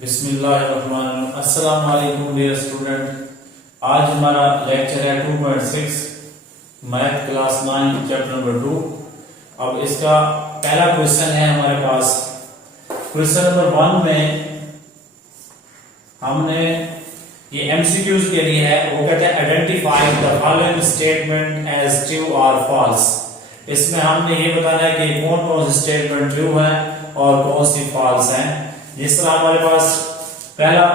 बिस्मिल्लाहिर्रहमानिर्रहीम। अस्सलाम वालेकुम डियर स्टूडेंट। आज हमारा लेक्चर है 2.6 मैथ क्लास 9 चैप्टर नंबर 2। अब इसका पहला क्वेश्चन है हमारे पास। क्वेश्चन नंबर 1 में हमने ये एमसीक्यूज के लिए है, वो कहते हैं identify the following statement as true और फॉल्स। इसमें हमने ये बताना है कि कौन कौन से स्टेटमेंट ट्रू है और कौन सी फॉल्स हैं। जिस तरह हमारे पास पहला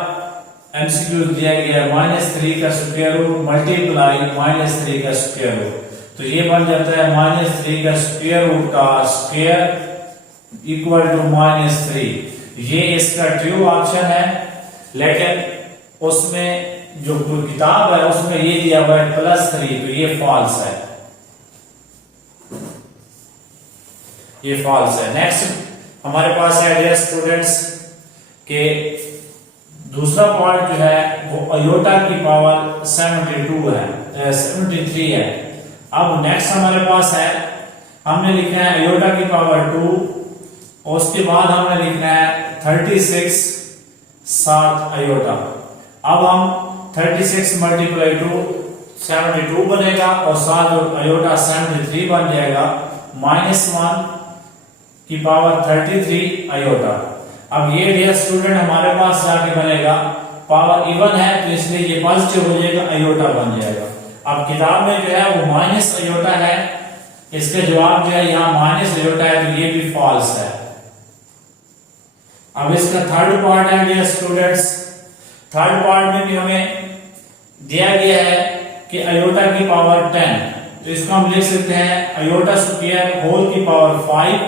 एमसीक्यू दिया गया है -3 का स्क्वायर रूट मल्टीप्लाई -3 का स्क्वायर रूट, तो ये बन जाता है -3 का स्क्वायर रूट का स्क्वायर इक्वल टू -3। ये इसका ट्रू ऑप्शन है, लेकिन उसमें जो किताब है उसमें ये दिया हुआ है +3, तो ये फॉल्स है, ये फॉल्स है। नेक्स्ट हमारे पास है डियर स्टूडेंट्स के दूसरा पार्ट जो है वो अयोटा की पावर 73 है। अब नेक्स्ट हमारे पास है, हमने लिखना है अयोटा की पावर 2 और उसके बाद हमने लिखना है 36 7 अयोटा। अब हम 36 मल्टीप्लाई 2 72 बनेगा और 7 अयोटा 73 बन जाएगा, -1 की पावर 33 अयोटा। अब ये डियर स्टूडेंट हमारे पास जाके बनेगा पावर इवन है, तो इसलिए ये पॉजिटिव हो जाएगा, अयोटा बन जाएगा। अब किताब में जो है वो माइनस अयोटा है, इसके जवाब जो है यहाँ माइनस अयोटा है, तो ये भी फॉल्स है। अब इसका थर्ड पार्ट है डियर स्टूडेंट्स। थर्ड पार्ट में भी हमें दिया गया है कि अयोटा की पावर 10, तो इसको हम लिख सकते हैं अयोटा स्क्वायर होल की पावर 5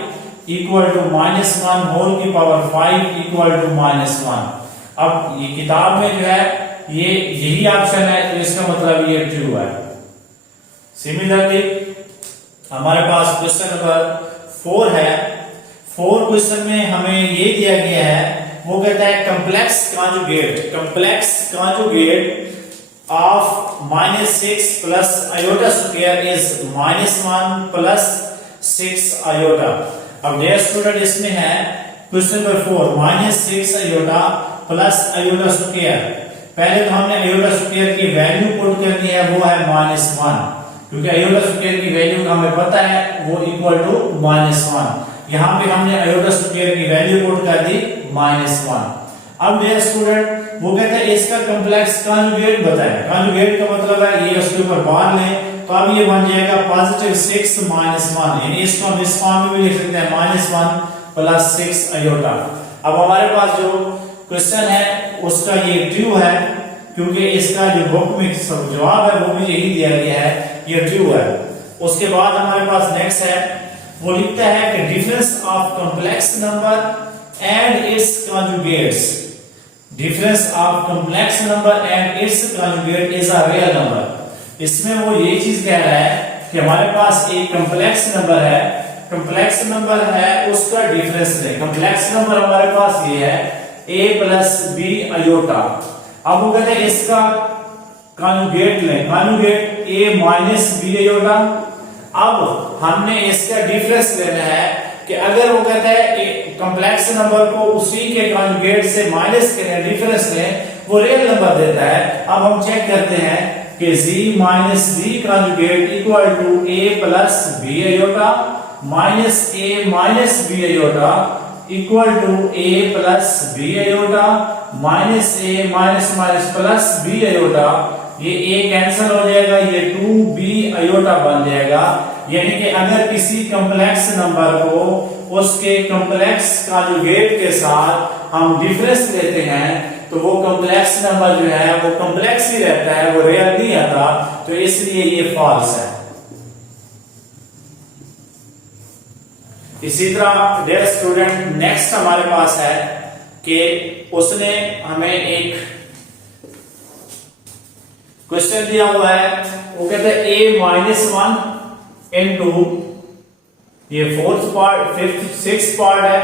इक्वल टू -1 होल की पावर 5 इक्वल टू -1। अब ये किताब में जो है ये यही ऑप्शन है, तो इसका मतलब ये ट्रू है। सिमिलरली हमारे पास क्वेश्चन नंबर 4 है। 4 क्वेश्चन में हमें ये दिया गया है, वो कहता है complex conjugate of -6 plus iota square is -1 plus 6 iota. अब डियर स्टूडेंट इसमें है question number 4 -6 iota plus iota square. पहले तो हमने अयोटा स्क्वायर की वैल्यू पुट करनी है, वो है -1, क्योंकि अयोटा स्क्वायर की वैल्यू हमें पता है वो इक्वल टू -1। यहां पे हमने अयोटा स्क्वायर की वैल्यू पुट कर दी -1। अब डियर स्टूडेंट वो कहते हैं इसका कॉम्प्लेक्स कॉन्जुगेट बताएं। कॉन्जुगेट का मतलब है ये उसके ऊपर बार लें, तो अब ये बन जाएगा +6 -1, यानी इसको हम इस फॉर्म में भी लिख सकते हैं -1 प्लस 6 अयोटा। अब हमारे पास जो क्वेश्चन है उसका ये ट्रू है, क्योंकि इसका जो बुक में जवाब है वो भी यही दिया गया है, ये ट्रू है। उसके बाद हमारे पास नेक्स्ट है, वो लिखता है कि difference of complex number and it's conjugates, difference of complex number and it's conjugate is a real number. इसमें वो ये चीज कह रहा है कि हमारे पास एक कॉम्प्लेक्स नंबर है, कॉम्प्लेक्स नंबर है उसका डिफरेंस ले। कॉम्प्लेक्स नंबर हमारे पास ये है a प्लस बी अयोटा। अब वो कहते हैं इसका कॉन्जुगेट लें, conjugate a minus B iota. अब हमने इसका डिफरेंस लेना है कि अगर वो कहता है कॉम्प्लेक्स नंबर को उसी के कॉन्जुगेट से माइनस करें, डिफरेंस लें, वो रियल नंबर देता है। अब हम चेक करते हैं कि z minus b conjugate equal to a plus b iota minus a minus b iota equal to a plus b iota minus a minus minus plus b iota. ये a cancel हो जाएगा, ये 2b aorta बन जाएगा। यानी कि अगर किसी कॉम्प्लेक्स नंबर को उसके कॉम्प्लेक्स कॉन्जुगेट के साथ हम डिफरेंस लेते हैं तो वो कॉम्प्लेक्स नंबर जो है वो कॉम्प्लेक्स ही रहता है, वो रियल नहीं आता, तो इसलिए ये फॉल्स है। इसी तरह डियर स्टूडेंट नेक्स्ट हमारे पास है कि उसने हमें एक क्वेश्चन दिया हुआ है, वो कहते हैं a-1 इनटू, ये 4th part 5th 6th part है,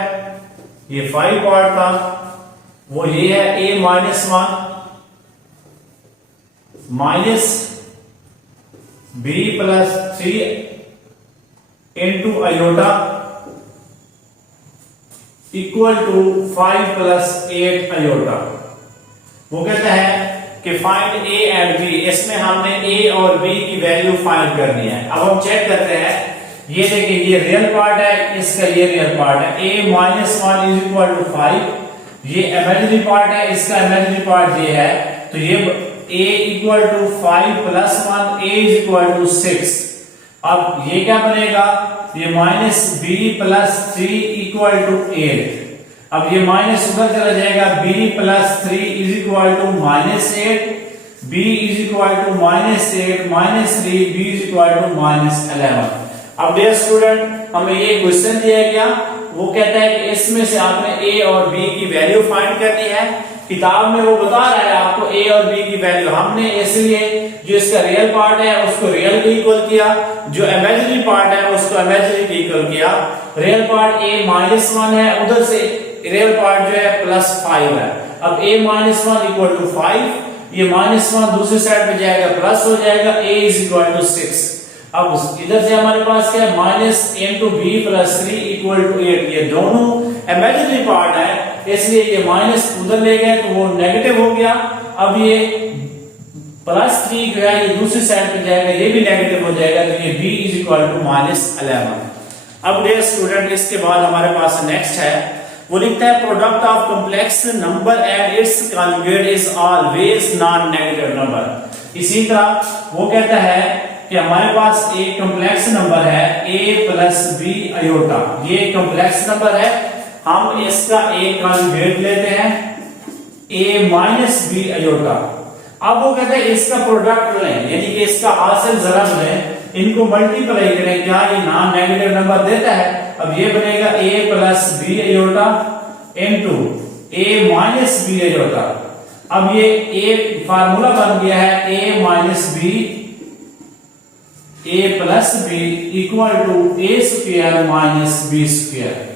ये 5 पार्ट था, वो ये है a-1 minus b plus 3 into iota equal to 5 plus 8 iota. वो कहता है कि फाइंड ए एंड बी, इसमें हमने ए और बी की वैल्यू फाइंड करनी है। अब हम चेक करते हैं, ये देखिए ये रियल पार्ट है, इसका ये रियल पार्ट है, a minus 1 is equal to 5, ये इमेजिनरी पार्ट है, इसका इमेजिनरी पार्ट ये है, तो ये a equal to 5 plus 1 a is equal to 6। अब ये क्या बनेगा, ये minus b plus 3 equal to 8। अब ये माइनस उधर चला जाएगा, b plus 3 is equal to minus 8, b is equal to minus 8 minus 3, b is equal to minus 11। अब डियर स्टूडेंट, हमें ये क्वेश्चन दिया गया, वो कहता है कि इसमें से आपने a और b की वैल्यू फाइंड करनी है। किताब में वो बता रहा है आपको a और b की वैल्यू, हमने इसलिए जो इसका रियल पार्ट है उसको रियल के इक्वल किया, जो इमेजिनरी पार्ट है उसको इमेजिनरी के इक्वल किया। रियल पार्ट a माइनस 1 है, उधर से रियल पार्ट जो है प्लस 5 है। अब a माइनस 1 इक्वल टू 5, ये माइनस 1 दूसरी साइड पे जाएगा प्लस हो जाएगा, a इज इक्वल टू 6। अब इधर से हमारे पास क्या है, minus into B plus 3 equal to 8। ये दोनों इमेजिनरी पार्ट है, इसलिए ये माइनस उधर ले गए तो वो नेगेटिव हो गया। अब ये प्लस 3 जो है ये दूसरी साइड पे जाएगा, ये भी नेगेटिव हो जाएगा, तो ये b is equal to minus 11। अब डियर स्टूडेंट, इसके बाद हमारे पास नेक्स्ट है, वो लिखता है product of complex number and it's conjugate is always non negative number. इसी तरह वो कहता है कि हमारे पास एक कॉम्प्लेक्स नंबर है a प्लस बी आयोटा, ये कॉम्प्लेक्स नंबर है, हम इसका एक कॉन्जुगेट लेते हैं a माइनस बी आयोटा। अब वो कहते हैं इसका प्रोडक्ट लें, यानी कि इसका हासिल ज़रब लें, इनको मल्टीप्लाई करें, क्या ये नॉन नेगेटिव नंबर देता है। अब ये बनेगा a plus B iota into a minus B iota. अब ये a फार्मूला बन गया है a minus B a plus B equal to a square minus b square.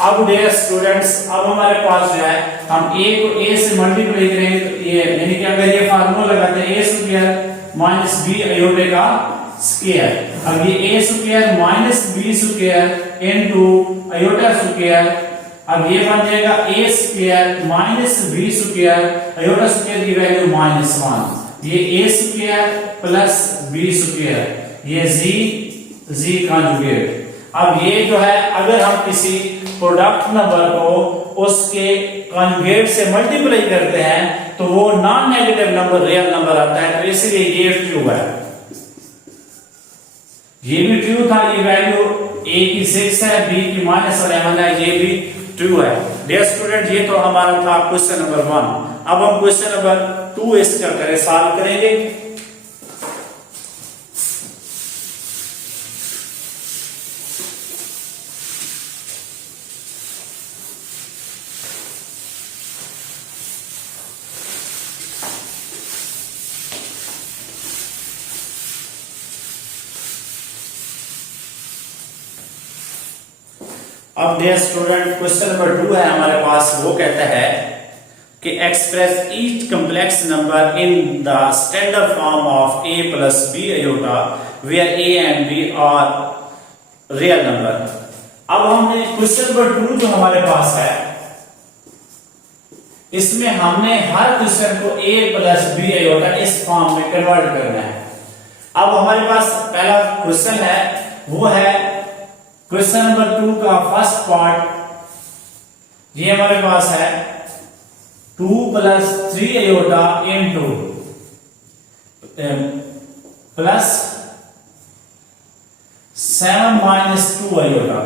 अब डियर स्टूडेंट्स, अब हमारे पास जो है, हम a को a से मल्टीप्लाई करेंगे तो ये, यानी कि अगर ये फार्मूला लगाते हैं a square minus b Ayotte का स्क्वायर। अब ये a square minus b square into iota square, अब ये बन जाएगा a square minus b square, iota square की वैल्यू माइनस 1, ये a square plus b square, ये z कॉन्जुगेट। अब ये जो है, अगर हम किसी प्रोडक्ट नंबर को उसके कॉन्जुगेट से मल्टीप्लाई करते हैं तो वो non negative number real number आता है, तो इसलिए ये ट्रू है। ये भी ट्रू था, ये वैल्यू a की 6 है, b की माइनस 11 है, ये भी ट्रू है। डियर स्टूडेंट, ये तो हमारा था क्वेश्चन नंबर 1। अब हम क्वेश्चन नंबर 2 इसका सॉल्व करेंगे। अब डियर स्टूडेंट, क्वेश्चन नंबर 2 है हमारे पास, वो कहता है कि express each complex number in the standard form of a plus B iota where a and b are real number. अब हमने क्वेश्चन नंबर 2 जो हमारे पास है, इसमें हमने हर क्वेश्चन को a प्लस बी आयोटा इस फॉर्म में कन्वर्ट करना है। अब हमारे पास पहला क्वेश्चन है, वो है क्वेश्चन नंबर 2 का फर्स्ट पार्ट, ये हमारे पास है 2 plus 3 iota into plus 7 minus 2 iota.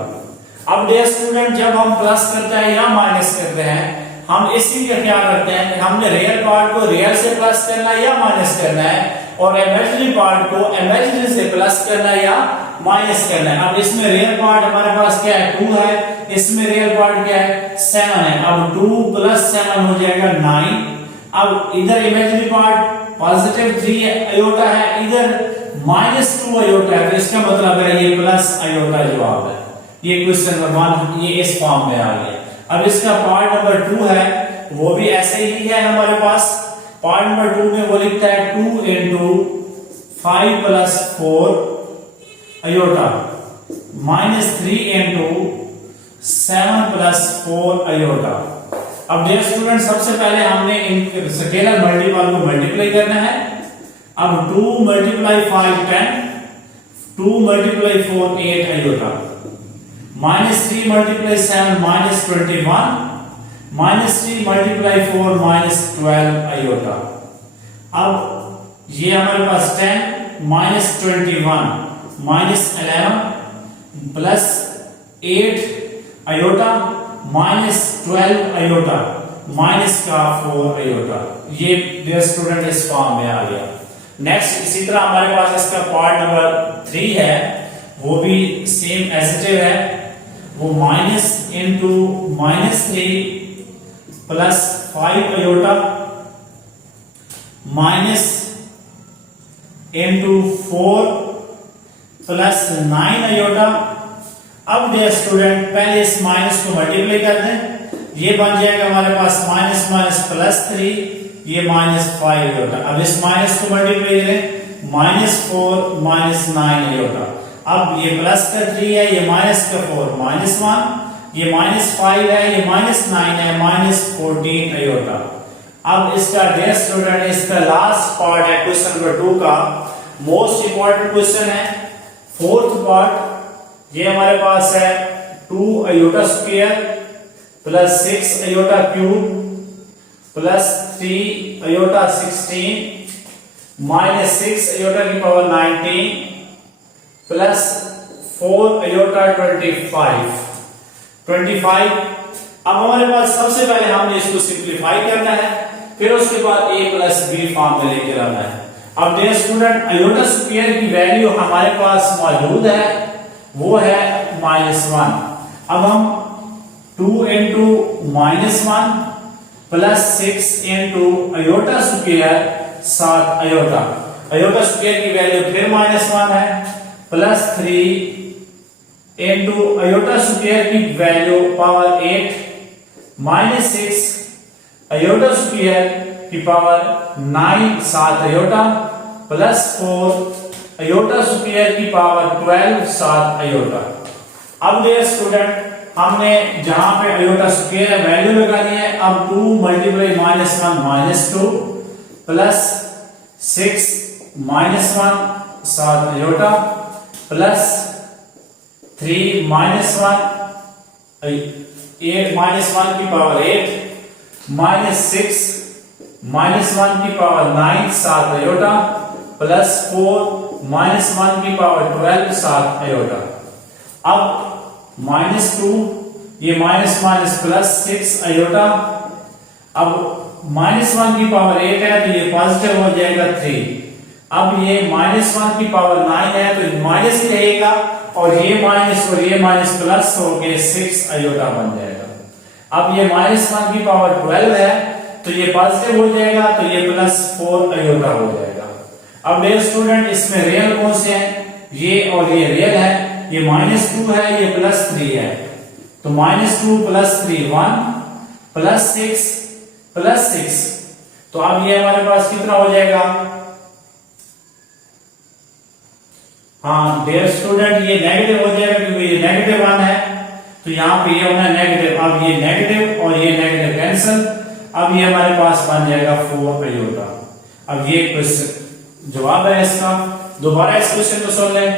अब डियर स्टूडेंट, जब हम प्लस करते हैं या माइनस करते हैं, हम इसी का ख्याल रखते हैं कि हमने रियल पार्ट को रियल से प्लस करना है या माइनस करना है, और इमेजिनरी पार्ट को इमेजिनरी से प्लस करना है या माइनस करना है। अब इसमें रियल पार्ट हमारे पास क्या है, 2 है, इसमें रियल पार्ट क्या है, 7 है। अब 2 प्लस 7 हो जाएगा 9। अब इधर इमेजिनरी पार्ट पॉजिटिव 3 आयोटा है, इधर माइनस 2 आयोटा है, तो इसका मतलब है ये प्लस आयोटा जवाब है। ये क्वेश्चन नंबर 1 ये इस फॉर्म में आ गया। अब इसका पार्ट नंबर 2 है, वो भी ऐसे ही है हमारे पास। पार्ट नंबर 2 में वो लिखता है 2 into 5 plus 4 iota minus 3 into 7 plus 4 iota. अब डियर स्टूडेंट सबसे पहले हमने इन स्केलर मल्टीपल को मल्टीप्लाई करना है। अब 2 multiply 5 10, 2 multiply 4 8 iota, -3 multiply 7 -21, -3 multiply 4 -12 iota. अब ये हमारे पास 10 -21 -11 प्लस 8 आयोटा -12 आयोटा माइनस का 4 आयोटा। ये डियर स्टूडेंट इस फॉर्म में आ गया। नेक्स्ट इसी तरह हमारे पास इसका पार्ट नंबर 3 है, वो भी सेम एज इट है। वो minus into -3 plus 5 iota minus into 4 plus 9 iota. अब डियर स्टूडेंट पहले इस माइनस को मल्टीप्लाई कर दें, ये बन जाएगा हमारे पास माइनस माइनस प्लस 3, ये -5 आयोटा। अब इस माइनस को मल्टीप्लाई करें, -4 -9 आयोटा। अब ये प्लस का 3 है, ये माइनस का 4 -1, ये -5 है, ये -9 है, -14 आयोटा। अब इसका डियर स्टूडेंट इसका लास्ट पार्ट है क्वेश्चन नंबर 2 का, मोस्ट इंपॉर्टेंट क्वेश्चन है। फोर्थ पार्ट ये हमारे पास है 2 iota square plus 6 iota cube plus 3 iota 16 minus 6 iota की पावर 19 प्लस 4 आयोटा 25। अब हमारे पास सबसे पहले हमने इसको सिंप्लीफाई करना है, फिर उसके बाद a प्लस बी फॉर्म में लेकर आना है। अब डियर स्टूडेंट आयोटा स्क्वायर की वैल्यू हमारे पास मौजूद है, वो है -1। अब हम 2 into -1 plus 6 into iota square 7 iota. Iota square की वैल्यू फिर -1 है, प्लस 3 इंटू आयोटा स्क्वायर की value power 8 minus 6 iota square की power 9 7 iota plus 4 iota square की पावर 12 7 आयोटा। अब डियर स्टूडेंट हमने जहां पे आयोटा स्क्वायर वैल्यू लगानी है, अब 2 मल्टीप्लाई -1 -2 प्लस 6 -1 7 आयोटा प्लस 3 -1 8 -1 की पावर 8 माइनस 6 -1 की पावर 9 7 आयोटा प्लस 4 -1 की पावर 12 7 आयोटा। अब -2 ये माइनस माइनस प्लस 6 आयोटा। अब -1 की पावर 8 है तो ये पॉजिटिव हो जाएगा 3। अब ये -1 की पावर 9 है तो माइनस ही रहेगा, और ये माइनस प्लस हो गए 6 आयोटा बन जाएगा। अब ये -1 की पावर 12 है तो ये पॉजिटिव हो जाएगा, तो ये प्लस 4 आयोटा हो जाएगा। अब डियर स्टूडेंट इसमें रियल कौन से हैं, ये और ये रियल है, ये -2 है, ये +3 है, तो -2 + 3 1 +6 +6, तो अब ये हमारे पास कितना हो जाएगा। हाँ डियर स्टूडेंट ये नेगेटिव हो जाएगा क्योंकि ये -1 है, तो यहाँ पे ये होना नेगेटिव। अब ये नेगेटिव और ये नेगेटिव कैंसिल, अब ये हमारे पास बन जाएगा 4 आयोटा। अब ये क्वेश्चन जवाब है इसका। दोबारा इस क्वेश्चन को सुन लें।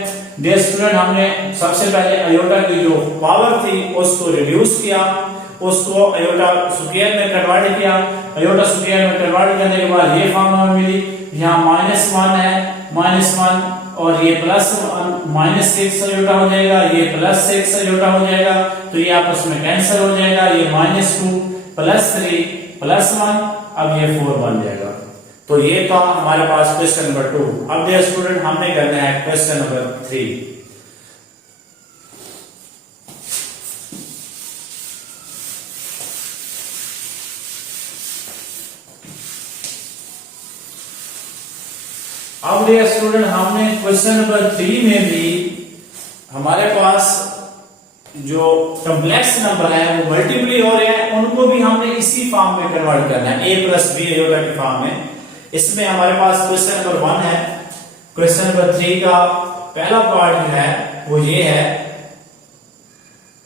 डियर स्टूडेंट हमने सबसे पहले आयोटा की जो पावर थी उसको रिड्यूस किया, उसको आयोटा स्क्वायर में कन्वर्ट किया। आयोटा स्क्वायर में कन्वर्ट करने के बाद ये फॉर्म हमें मिली, यहाँ -1 है, -1 और ये -6 आयोटा हो जाएगा, ये +6 आयोटा हो जाएगा, तो ये आपस में कैंसिल हो जाएगा। ये -2 +3 +1, अब ये 4 बन जाएगा। तो ये था हमारे पास क्वेश्चन नंबर 2। अब डियर स्टूडेंट हमने करना है क्वेश्चन नंबर 3। अब डियर स्टूडेंट हमने क्वेश्चन नंबर 3 में भी हमारे पास जो कॉम्प्लेक्स नंबर है वो मल्टीप्लाई हो रहे हैं, उनको भी हमने इसी फॉर्म में कन्वर्ट करना है, a + b आयोटा के फॉर्म में। इसमें हमारे पास क्वेश्चन नंबर 1 है। क्वेश्चन नंबर 3 का पहला पार्ट जो है वो ये है,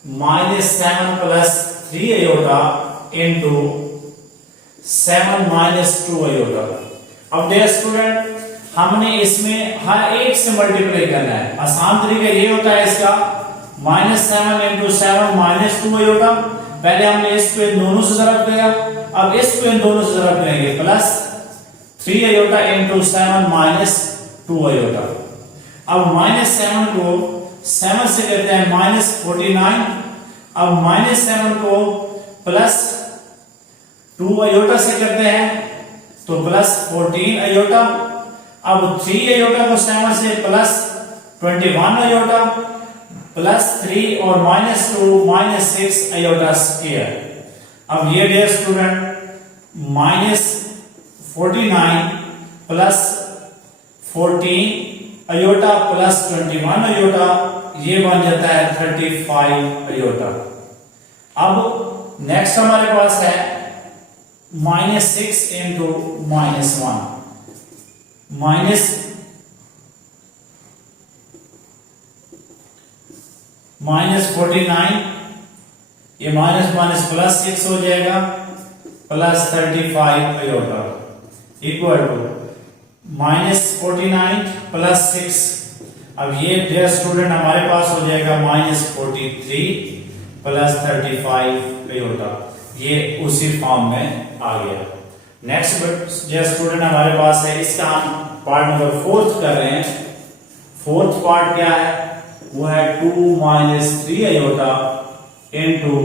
-7 plus 3 iota into 7 minus 2 iota. अब डियर स्टूडेंट हमने इसमें हर एक से मल्टीप्लाई करना है। आसान तरीका ये होता है इसका, -7 इंटू 7 माइनस 2 आयोटा। पहले हमने इसको इन दोनों से ज़रब किया, अब इसको इन दोनों से ज़रब करेंगे, plus 3 iota into 7 minus 2 iota. अब -7 को 7 से करते हैं -49, अब -7 को प्लस 2 आयोटा से करते हैं तो प्लस 14 आयोटा। अब 3 आयोटा को 7 से प्लस 21 आयोटा, प्लस 3 और -2 -6 आयोटा स्क्वायर। अब ये dear student -49 plus 14 iota plus 21 iota, ये बन जाता है 35 आयोटा। अब नेक्स्ट हमारे पास है -6 इंटू -1 -49, ये माइनस माइनस प्लस 6 हो जाएगा, plus 35 iota equal to -49 plus 6। अब ये डियर स्टूडेंट हमारे पास हो जाएगा -43 प्लस 35 आयोटा। ये उसी फॉर्म में आ गया। नेक्स्ट डियर स्टूडेंट हमारे पास है, इसका हम पार्ट नंबर 4 कर रहे हैं। 4th पार्ट क्या है, वो है 2 minus 3 iota into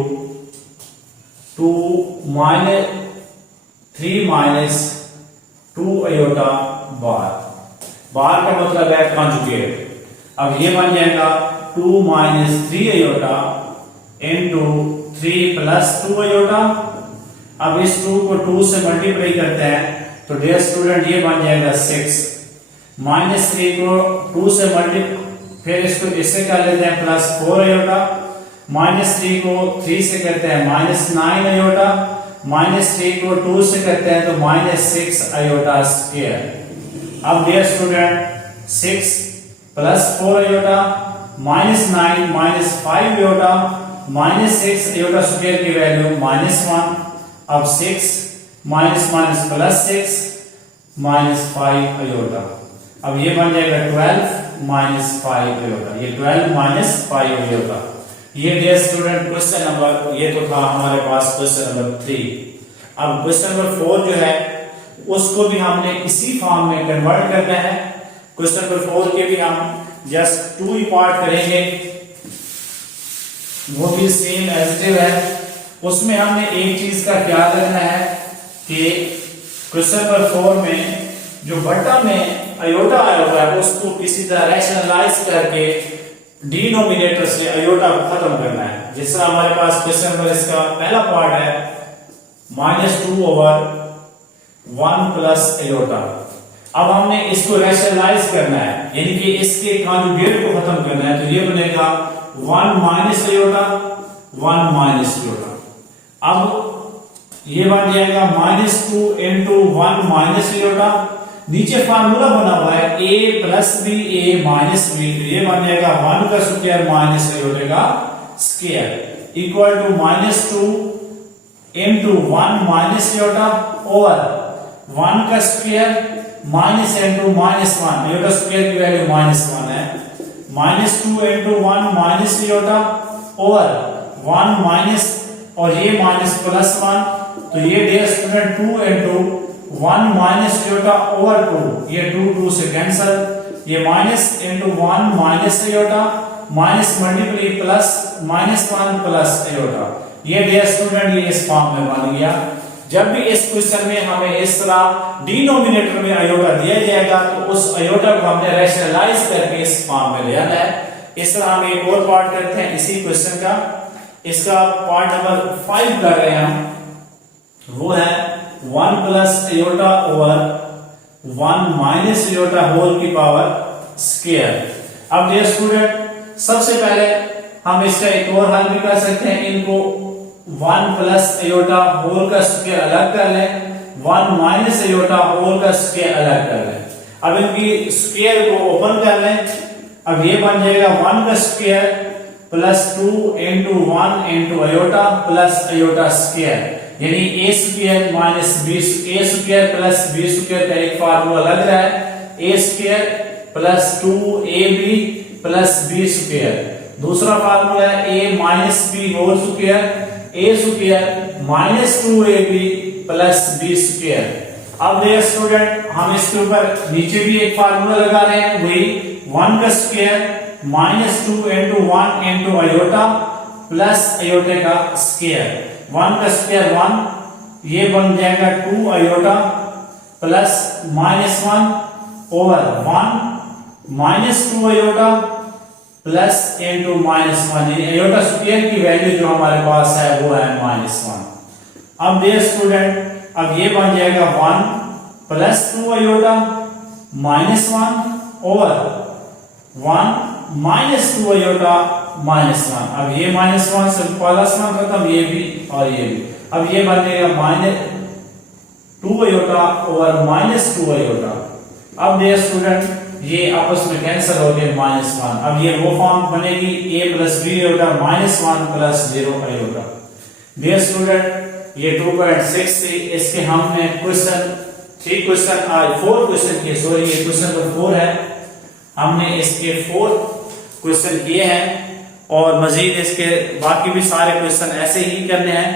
3 minus 2 iota bar. Bar का मतलब है कॉन्जुगेट। अब ये बन जाएगा 2 minus 3 iota into 3 plus 2 iota. अब इस 2 को 2 से मल्टीप्लाई करते हैं तो डियर स्टूडेंट ये बन जाएगा 6। -3 को 2 से मल्टीप्लाई, फिर इसको इससे कर लेते हैं प्लस 4 आयोटा। -3 को 3 से करते हैं -9 आयोटा, -3 को 2 से करते हैं तो -6 आयोटा स्क्वायर। अब dear student 6 plus 4 iota -9 -5 iota -6 iota square की वैल्यू -1। अब 6 माइनस माइनस प्लस 6 -5 आयोटा। अब ये बन जाएगा 12 -5 आयोटा, ये 12 -5 आयोटा। ये डियर स्टूडेंट क्वेश्चन नंबर, ये तो था हमारे पास क्वेश्चन नंबर 3। अब क्वेश्चन नंबर 4 जो है उसको भी हमने इसी फॉर्म में कन्वर्ट करना है। क्वेश्चन नंबर 4 के भी हम जस्ट 2 ही पार्ट करेंगे, वो भी सेम एज इट इज है। उसमें हमने एक चीज का ख्याल रखना है कि क्वेश्चन नंबर 4 में जो बटन में आयोटा आया हुआ है उसको किसी तरह रैशनलाइज करके डिनोमिनेटर से आयोटा को खत्म करना है। जिस तरह हमारे पास क्वेश्चन नंबर इसका पहला पार्ट है -2/1 प्लस आयोटा। अब हमने इसको रैशनलाइज करना है, यानी कि इसके कॉन्जुगेट को खत्म करना है। तो ये बनेगा 1 माइनस आयोटा 1 माइनस आयोटा। अब ये बन जाएगा -2 इंटू 1 माइनस आयोटा। नीचे फार्मूला बना हुआ है a plus B a minus B, तो ये बन जाएगा 1 का स्क्वायर माइनस आयोटा का square equal to -2 into 1 minus iota over 1 का square minus into -1, iota square की वैल्यू -1 है, -2 into 1 minus iota over 1 minus और ये माइनस प्लस 1, तो ये dear student 2 into 1 minus iota over 2, ये 2 से कैंसल, ये minus into 1 minus iota minus multiply plus -1 plus iota. ये डियर स्टूडेंट ये इस फॉर्म में बन गया। जब भी इस क्वेश्चन में हमें इस तरह डिनोमिनेटर में आयोटा दिया जाएगा तो उस आयोटा को हमने रैशनलाइज करके इस फॉर्म में ले आना है। इस तरह हम एक और पार्ट करते हैं इसी क्वेश्चन का, इसका पार्ट नंबर 5 कर रहे हैं हम, वो है 1 plus iota over 1 minus iota whole की पावर स्क्वायर। अब डियर स्टूडेंट सबसे पहले हम इसका एक और हल भी कर सकते हैं, इनको 1 प्लस आयोटा होल का स्क्वायर अलग कर लें, 1 माइनस आयोटा होल का स्क्वायर अलग कर लें। अब इनकी स्क्वायर को ओपन कर लें, अब ये बन जाएगा 1 का square plus 2 into 1 into iota plus iota square, यानी A square minus B, A square plus B square का एक फार्मूला लग रहा है, A square plus 2ab plus B square. दूसरा फार्मूला है a minus B whole square, a square minus 2ab plus B square. अब dear student हम इसके ऊपर नीचे भी एक फार्मूला लगा रहे हैं, वही 1 का square minus 2 into 1 into iota plus iota का स्क्वायर। 1 का स्क्वायर 1, ये बन जाएगा 2 iota plus minus 1 over 1 minus 2 iota plus into minus 1, यानी अयोटा स्क्वायर की वैल्यू जो हमारे पास है वो है -1। अब डियर स्टूडेंट अब ये बन जाएगा 1 plus 2 iota minus 1 over 1 minus 2 iota minus 1। अब ये -1 से प्लस 1 खत्म, ये भी और ये भी। अब ये बनेगा -2 अयोटा ओवर -2 अयोटा। अब डियर स्टूडेंट ये आपस में कैंसिल हो गए -1। अब ये वो फॉर्म बनेगी a plus B iota -1 plus 0 iota. Dear student ये 2.6 से इसके हमने क्वेश्चन 4 क्वेश्चन किए, सॉरी ये क्वेश्चन नंबर 4 है, हमने इसके 4 क्वेश्चन किए हैं और मजीद इसके बाकी भी सारे क्वेश्चन ऐसे ही करने हैं।